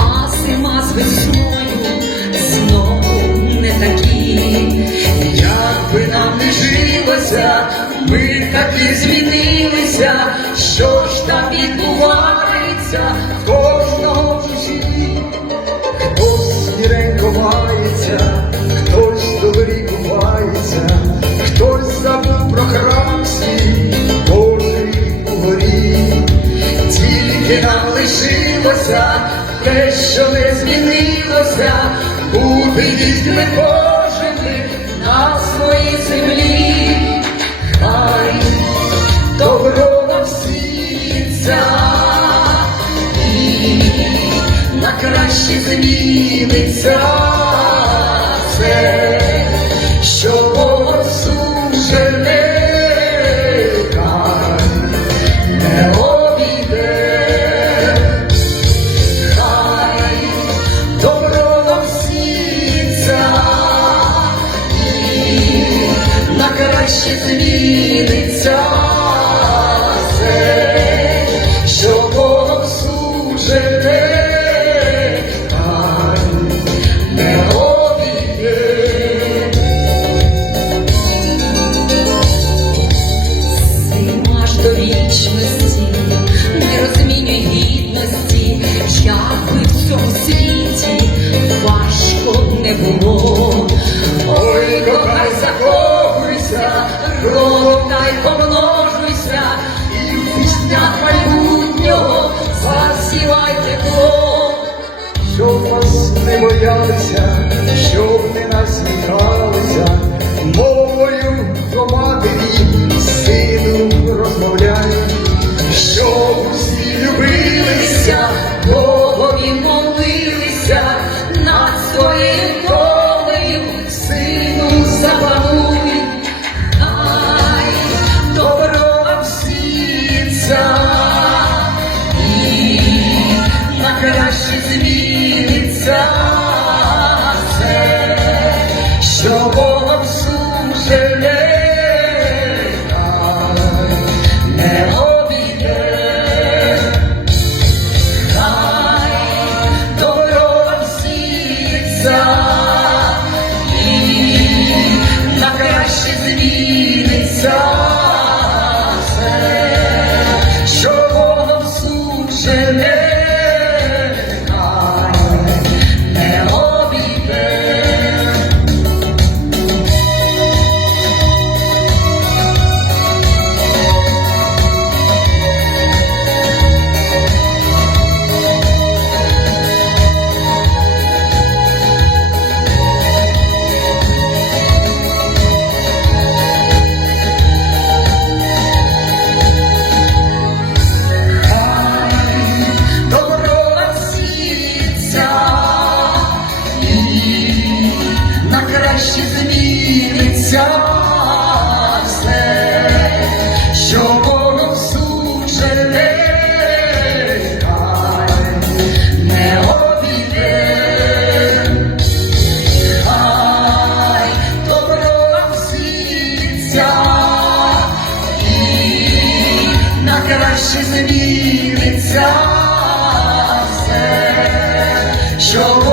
а зима з весною знову не такі. Як би нам не жилося, ми таки змінилися, що ж там відбувається кожного житті. Хтось сміренько хтось до воріт ховається, хтось забув про храм свій, Божий у горі. Тільки нам лишилося те, що не змінилося, бути дітьми Божими на своїй землі. Хай добро нам світиться і на краще зміниться розмінюй гідності, як в цьому світі важко не було. Ой, кохай, закохуйся, ротай, помножуйся, піснях майбутнього засівай тепло. Щоб вас не боялися, щоб не насміхалися, olsun söyle. Наші зміниться все, що